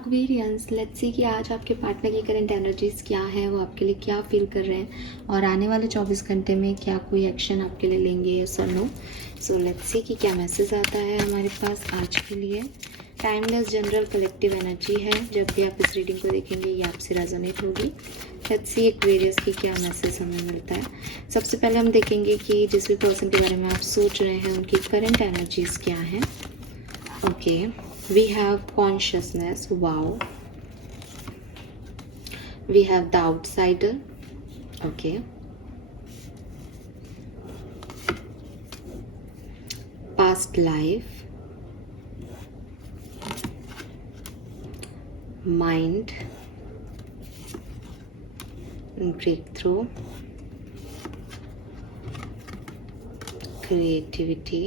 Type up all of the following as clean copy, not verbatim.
Aquarians, let's see कि आज आपके पार्टनर की करंट एनर्जीज क्या है, वो आपके लिए क्या फील कर रहे हैं और आने वाले 24 घंटे में क्या कोई एक्शन आपके लिए लेंगे, यस और नो। सो लेट्स सी कि क्या मैसेज आता है हमारे पास आज के लिए। टाइमलेस जनरल कलेक्टिव एनर्जी है, जब भी आप इस रीडिंग को देखेंगे ये आपसे रेजोनेट होगी। लेट्स सी एक्वेरियस की क्या मैसेज हमें मिलता है। सबसे पहले हम देखेंगे कि जिस भी पर्सन के बारे में आप सोच रहे हैं उनकी करंट एनर्जीज क्या हैं। Okay, we have consciousness, wow. We have the outsider, okay. Past life, mind, breakthrough, creativity,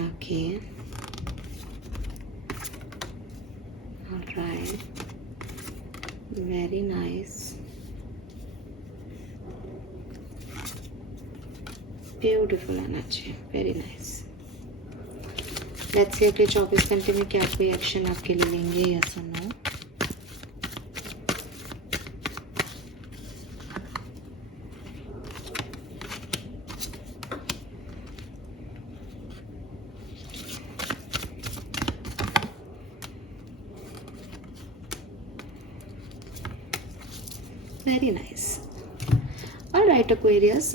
okay. All right, very nice, beautiful energy, very nice. Let's see अगले 24 घंटे में क्या कोई एक्शन आपके लिए लेंगे, यस और no. Very nice. Alright Aquarius,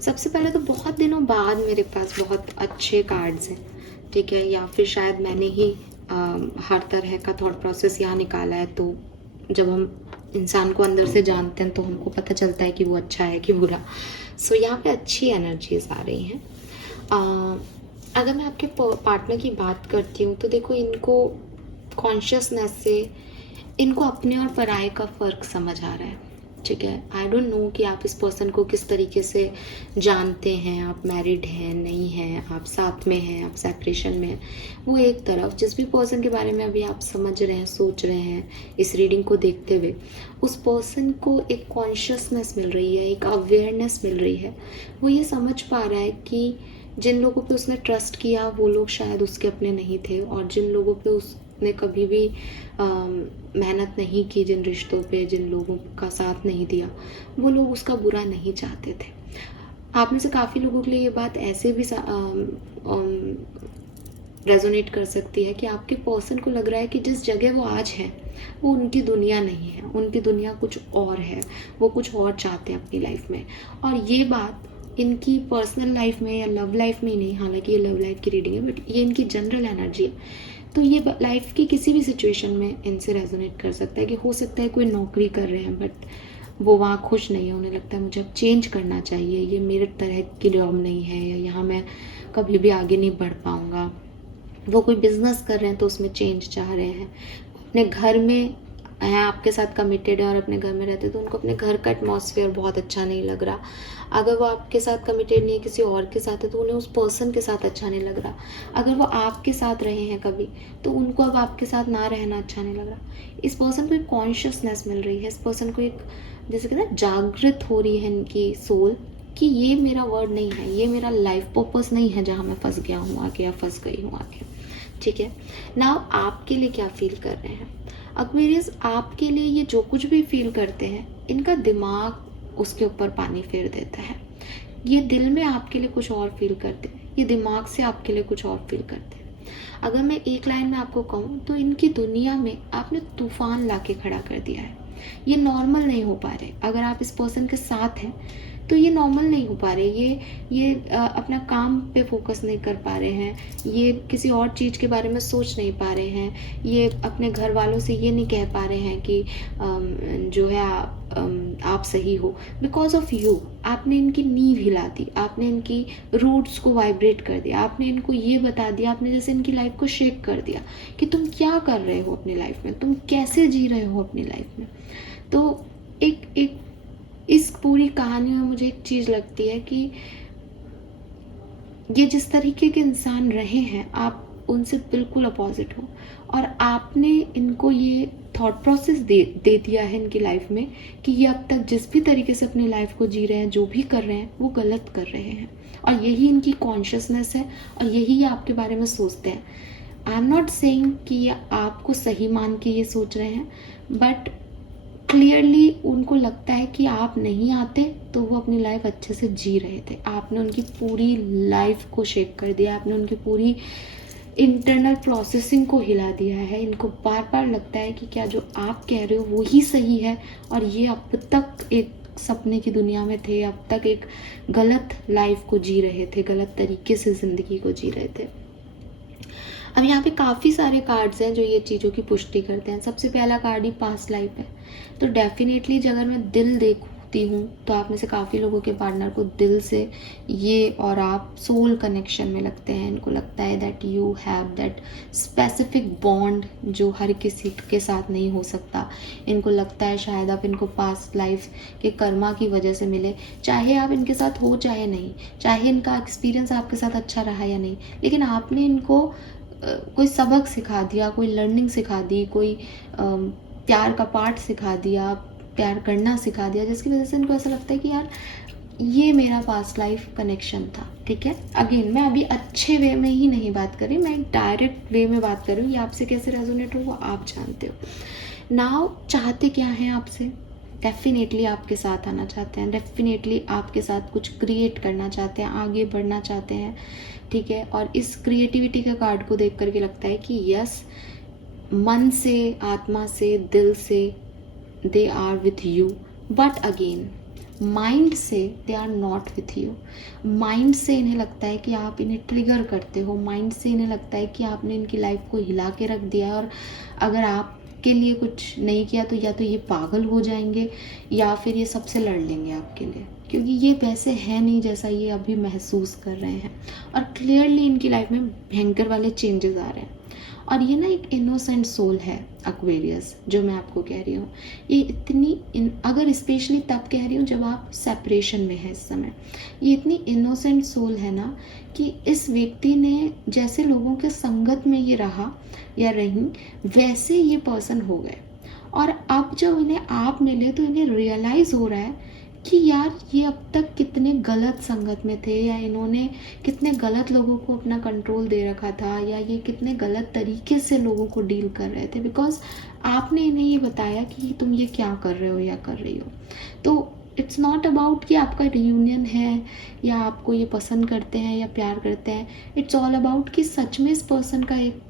सबसे पहले तो बहुत दिनों बाद मेरे पास बहुत अच्छे कार्ड्स हैं, ठीक है, या फिर शायद मैंने ही हर तरह का थॉट प्रोसेस यहाँ निकाला है। तो जब हम इंसान को अंदर से जानते हैं तो हमको पता चलता है कि वो अच्छा है कि बुरा। सो यहाँ पे अच्छी एनर्जीज आ रही हैं। अगर मैं आपके पार्टनर की बात करती हूँ तो देखो, इनको कॉन्शियसनेस से इनको अपने और पराये का फ़र्क समझ आ रहा है, ठीक है। आई डोंट नो कि आप इस पर्सन को किस तरीके से जानते हैं, आप मैरिड हैं नहीं हैं, आप साथ में हैं, आप सेपरेशन में हैं। वो एक तरफ, जिस भी पर्सन के बारे में अभी आप समझ रहे हैं, सोच रहे हैं इस रीडिंग को देखते हुए, उस पर्सन को एक कॉन्शियसनेस मिल रही है, एक अवेयरनेस मिल रही है। वो ये समझ पा रहा है कि जिन लोगों पे उसने ट्रस्ट किया वो लोग शायद उसके अपने नहीं थे, और जिन लोगों पे उसने कभी भी मेहनत नहीं की, जिन रिश्तों पे, जिन लोगों का साथ नहीं दिया, वो लोग उसका बुरा नहीं चाहते थे। आप में से काफ़ी लोगों के लिए ये बात ऐसे भी रेजोनेट कर सकती है कि आपके पर्सन को लग रहा है कि जिस जगह वो आज है वो उनकी दुनिया नहीं है, उनकी दुनिया कुछ और है, वो कुछ और चाहते हैं अपनी लाइफ में। और ये बात इनकी पर्सनल लाइफ में या लव लाइफ में ही नहीं, हालांकि ये लव लाइफ की रीडिंग है, बट ये इनकी जनरल एनर्जी है। तो ये लाइफ की किसी भी सिचुएशन में इनसे रेजोनेट कर सकता है कि हो सकता है कोई नौकरी कर रहे हैं बट वो वहाँ खुश नहीं है, उन्हें लगता है मुझे अब चेंज करना चाहिए, ये मेरे तरह की जॉब नहीं है, या यहाँ मैं कभी भी आगे नहीं बढ़ पाऊँगा। वो कोई बिजनेस कर रहे हैं तो उसमें चेंज चाह रहे हैं। अपने घर में हैं, आपके साथ कमिटेड है और अपने घर में रहते हैं तो उनको अपने घर का एटमॉस्फेयर बहुत अच्छा नहीं लग रहा। अगर वो आपके साथ कमिटेड नहीं है, किसी और के साथ है, तो उन्हें उस पर्सन के साथ अच्छा नहीं लग रहा। अगर वो आपके साथ रहे हैं कभी तो उनको अब आपके साथ ना रहना अच्छा नहीं लग रहा। इस पर्सन को एक कॉन्शियसनेस मिल रही है, इस पर्सन को एक, जैसे कहते हैं, जागृत हो रही है इनकी सोल कि ये मेरा वर्ड नहीं है, ये मेरा लाइफ पर्पस नहीं है जहाँ मैं फंस गया हूँ आगे या फंस गई हूँ आगे, ठीक है। नाउ आपके लिए क्या फील कर रहे हैं एक्वेरियस? आपके लिए ये जो कुछ भी फील करते हैं, इनका दिमाग उसके ऊपर पानी फेर देता है। ये दिल में आपके लिए कुछ और फील करते हैं, ये दिमाग से आपके लिए कुछ और फील करते हैं। अगर मैं एक लाइन में आपको कहूँ तो इनकी दुनिया में आपने तूफान लाके खड़ा कर दिया है। ये नॉर्मल नहीं हो पा रहे। अगर आप इस पर्सन के साथ हैं तो ये नॉर्मल नहीं हो पा रहे, ये अपना काम पे फोकस नहीं कर पा रहे हैं, ये किसी और चीज़ के बारे में सोच नहीं पा रहे हैं, ये अपने घर वालों से ये नहीं कह पा रहे हैं कि जो है आप सही हो। बिकॉज ऑफ यू, आपने इनकी नींव हिला दी, आपने इनकी रूट्स को वाइब्रेट कर दिया, आपने इनको ये बता दिया, आपने जैसे इनकी लाइफ को शेक कर दिया कि तुम क्या कर रहे हो अपनी लाइफ में, तुम कैसे जी रहे हो अपनी लाइफ में। तो एक इस पूरी कहानी में मुझे एक चीज़ लगती है कि ये जिस तरीके के इंसान रहे हैं, आप उनसे बिल्कुल अपोजिट हो, और आपने इनको ये थॉट प्रोसेस दे दिया है इनकी लाइफ में कि ये अब तक जिस भी तरीके से अपनी लाइफ को जी रहे हैं, जो भी कर रहे हैं, वो गलत कर रहे हैं, और यही इनकी कॉन्शियसनेस है और यही ये आपके बारे में सोचते हैं। आई एम नॉट सेइंग कि ये आपको सही मान के ये सोच रहे हैं, बट क्लियरली उनको लगता है कि आप नहीं आते तो वो अपनी लाइफ अच्छे से जी रहे थे। आपने उनकी पूरी लाइफ को शेक कर दिया, आपने उनकी पूरी इंटरनल प्रोसेसिंग को हिला दिया है। इनको बार बार लगता है कि क्या जो आप कह रहे हो वो ही सही है, और ये अब तक एक सपने की दुनिया में थे, अब तक एक गलत लाइफ को जी रहे थे, गलत तरीके से ज़िंदगी को जी रहे थे। अब यहाँ पे काफ़ी सारे कार्ड्स हैं जो ये चीज़ों की पुष्टि करते हैं। सबसे पहला कार्ड ही पास्ट लाइफ है। तो डेफिनेटली अगर मैं दिल देखती हूँ तो आप में से काफ़ी लोगों के पार्टनर को दिल से ये और आप सोल कनेक्शन में लगते हैं। इनको लगता है that you have that specific bond जो हर किसी के साथ नहीं हो सकता। इनको लगता है शायद आप इनको पास्ट लाइफ के कर्मा की वजह से मिले, चाहे आप इनके साथ हो चाहे नहीं, चाहे इनका एक्सपीरियंस आपके साथ अच्छा रहा या नहीं, लेकिन आपने इनको कोई सबक सिखा दिया, कोई लर्निंग सिखा दी, कोई प्यार का पाठ सिखा दिया, प्यार करना सिखा दिया, जिसकी वजह से इनको ऐसा लगता है कि यार ये मेरा पास्ट लाइफ कनेक्शन था। ठीक है, अगेन मैं अभी अच्छे वे में ही नहीं बात कर रही, मैं एक डायरेक्ट वे में बात कर रही हूँ। ये आपसे कैसे रेजोनेट हो वो आप जानते हो। नाउ चाहते क्या हैं आपसे? डेफिनेटली आपके साथ आना चाहते हैं, डेफिनेटली आपके साथ कुछ क्रिएट करना चाहते हैं, आगे बढ़ना चाहते हैं। ठीक है, और इस क्रिएटिविटी के कार्ड को देख करके लगता है कि यस, मन से, आत्मा से, दिल से they are with you, but again mind से they are not with you. Mind से इन्हें लगता है कि आप इन्हें ट्रिगर करते हो, माइंड से इन्हें लगता है कि आपने इनकी लाइफ को हिला के रख दिया, और अगर आपके लिए कुछ नहीं किया तो या तो ये पागल हो जाएंगे या फिर ये सबसे लड़ लेंगे आपके लिए, क्योंकि ये वैसे है नहीं जैसा ये अभी महसूस कर रहे हैं। और क्लियरली इनकी लाइफ में भयंकर वाले चेंजेस आ रहे हैं। और ये ना एक इनोसेंट सोल है एक्वेरियस, जो मैं आपको कह रही हूँ। ये इतनी अगर स्पेशली तब कह रही हूँ जब आप सेपरेशन में है इस समय, ये इतनी इनोसेंट सोल है ना कि इस व्यक्ति ने जैसे लोगों के संगत में ये रहा या रही, वैसे ये पर्सन हो गए। और अब जब इन्हें आप मिले तो इन्हें रियलाइज़ हो रहा है कि यार ये अब तक कितने गलत संगत में थे, या इन्होंने कितने गलत लोगों को अपना कंट्रोल दे रखा था, या ये कितने गलत तरीके से लोगों को डील कर रहे थे, बिकॉज आपने इन्हें ये बताया कि तुम ये क्या कर रहे हो या कर रही हो। तो इट्स नॉट अबाउट कि आपका रियूनियन है या आपको ये पसंद करते हैं या प्यार करते हैं। इट्स ऑल अबाउट कि सच में इस पर्सन का एक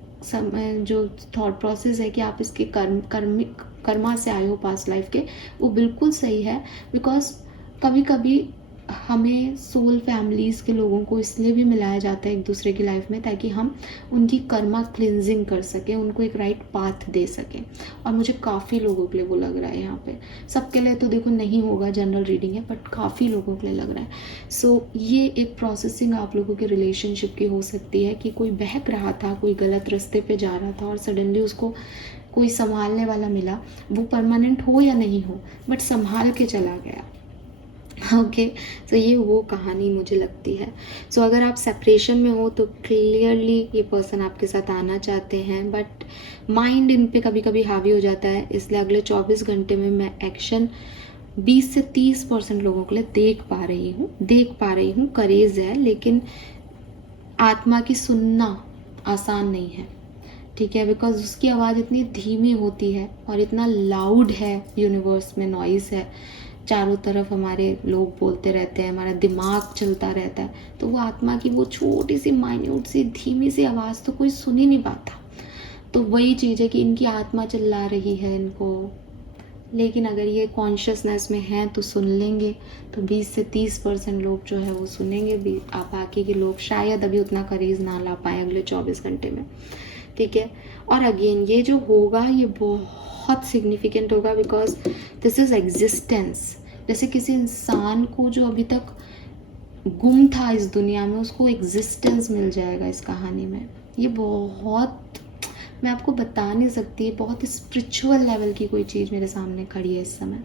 जो थॉट प्रोसेस है कि आप इसके कर्मा से आए हो पास्ट लाइफ के, वो बिल्कुल सही है। बिकॉज कभी कभी हमें सोल फैमिलीज़ के लोगों को इसलिए भी मिलाया जाता है एक दूसरे की लाइफ में, ताकि हम उनकी कर्मा क्लिनजिंग कर सकें, उनको एक राइट पाथ दे सकें। और मुझे काफ़ी लोगों के लिए वो लग रहा है यहाँ पे। सबके लिए तो देखो नहीं होगा, जनरल रीडिंग है, बट काफ़ी लोगों के लिए लग रहा है। सो ये एक प्रोसेसिंग आप लोगों के रिलेशनशिप की हो सकती है कि कोई बहक रहा था, कोई गलत रास्ते पे जा रहा था और सडनली उसको कोई संभालने वाला मिला। वो परमानेंट हो या नहीं हो, बट संभाल के चला गया। ओके, सो ये वो कहानी मुझे लगती है। सो अगर आप सेपरेशन में हो तो क्लियरली ये पर्सन आपके साथ आना चाहते हैं, बट माइंड इन पे कभी कभी हावी हो जाता है। इसलिए अगले 24 घंटे में मैं एक्शन 20 से 30% लोगों के लिए देख पा रही हूँ। करेज है, लेकिन आत्मा की सुनना आसान नहीं है। ठीक है, बिकॉज उसकी आवाज़ इतनी धीमी होती है और इतना लाउड है, यूनिवर्स में नॉइस है, चारों तरफ हमारे लोग बोलते रहते हैं, हमारा दिमाग चलता रहता है, तो वो आत्मा की वो छोटी सी माइन्यूट सी धीमी सी आवाज़ तो कोई सुन ही नहीं पाता। तो वही चीज़ है कि इनकी आत्मा चिल्ला रही है इनको, लेकिन अगर ये कॉन्शियसनेस में हैं तो सुन लेंगे। तो 20 से 30% लोग जो है वो सुनेंगे भी, आप बाकी के लोग शायद अभी उतना करेज ना ला पाए अगले 24 घंटे में। ठीक है, और अगेन ये जो होगा ये बहुत सिग्निफिकेंट होगा, बिकॉज दिस इज एग्जिस्टेंस। जैसे किसी इंसान को जो अभी तक गुम था इस दुनिया में, उसको एग्जिस्टेंस मिल जाएगा इस कहानी में। ये बहुत, मैं आपको बता नहीं सकती, बहुत स्पिरिचुअल लेवल की कोई चीज़ मेरे सामने खड़ी है इस समय,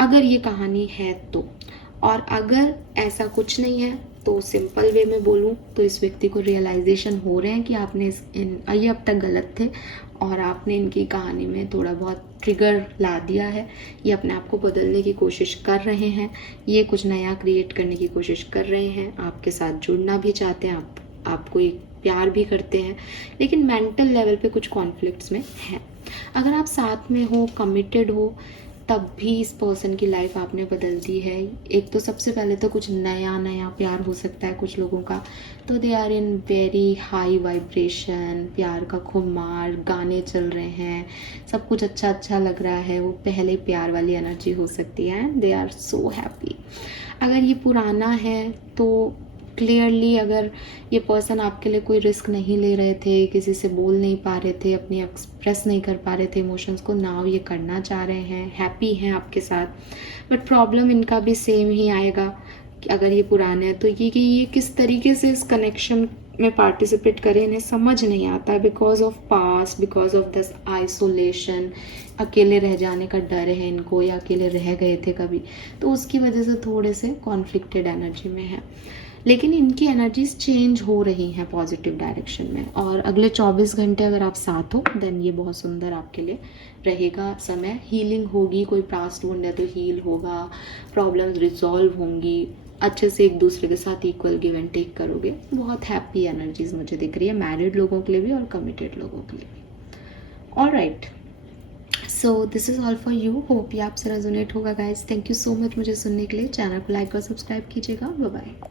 अगर ये कहानी है तो। और अगर ऐसा कुछ नहीं है तो सिंपल वे में बोलूँ तो इस व्यक्ति को रियलाइजेशन हो रहे हैं कि आपने ये अब तक गलत थे और आपने इनकी कहानी में थोड़ा बहुत ट्रिगर ला दिया है। ये अपने आप को बदलने की कोशिश कर रहे हैं, ये कुछ नया क्रिएट करने की कोशिश कर रहे हैं, आपके साथ जुड़ना भी चाहते हैं, आपको एक प्यार भी करते हैं, लेकिन मेंटल लेवल पे कुछ कॉन्फ्लिक्ट्स में हैं। अगर आप साथ में हो, कमिटेड हो, तब भी इस पर्सन की लाइफ आपने बदल दी है। एक तो सबसे पहले तो कुछ नया नया प्यार हो सकता है कुछ लोगों का, तो they are in very high vibration, प्यार का खुमार, गाने चल रहे हैं, सब कुछ अच्छा अच्छा लग रहा है, वो पहले प्यार वाली एनर्जी हो सकती है। They are so happy. अगर ये पुराना है तो क्लियरली अगर ये पर्सन आपके लिए कोई रिस्क नहीं ले रहे थे, किसी से बोल नहीं पा रहे थे, अपनी एक्सप्रेस नहीं कर पा रहे थे इमोशंस को, नाउ ये करना चाह रहे हैं, हैप्पी हैं आपके साथ। बट प्रॉब्लम इनका भी सेम ही आएगा कि अगर ये पुराने हैं तो ये कि ये किस तरीके से इस कनेक्शन में पार्टिसिपेट करें इन्हें समझ नहीं आता है, because of past, because of this isolation, अकेले रह जाने का डर है इनको, या अकेले रह गए थे कभी, तो उसकी वजह से थोड़े से कॉन्फ्लिक्टेड एनर्जी में है। लेकिन इनकी एनर्जीज चेंज हो रही हैं पॉजिटिव डायरेक्शन में, और अगले 24 घंटे अगर आप साथ हो देन ये बहुत सुंदर आपके लिए रहेगा समय। हीलिंग होगी, कोई पास्ट वुंड है तो हील होगा, प्रॉब्लम्स रिजॉल्व होंगी, अच्छे से एक दूसरे के साथ इक्वल गिव एंड टेक करोगे। बहुत हैप्पी एनर्जीज मुझे दिख रही है, मैरिड लोगों के लिए भी और कमिटेड लोगों के लिए भी। Alright, so this is all for you. Hope ये आपसे रेजोनेट होगा guys. Thank you so much मुझे सुनने के लिए। चैनल को लाइक और सब्सक्राइब कीजिएगा। Bye bye.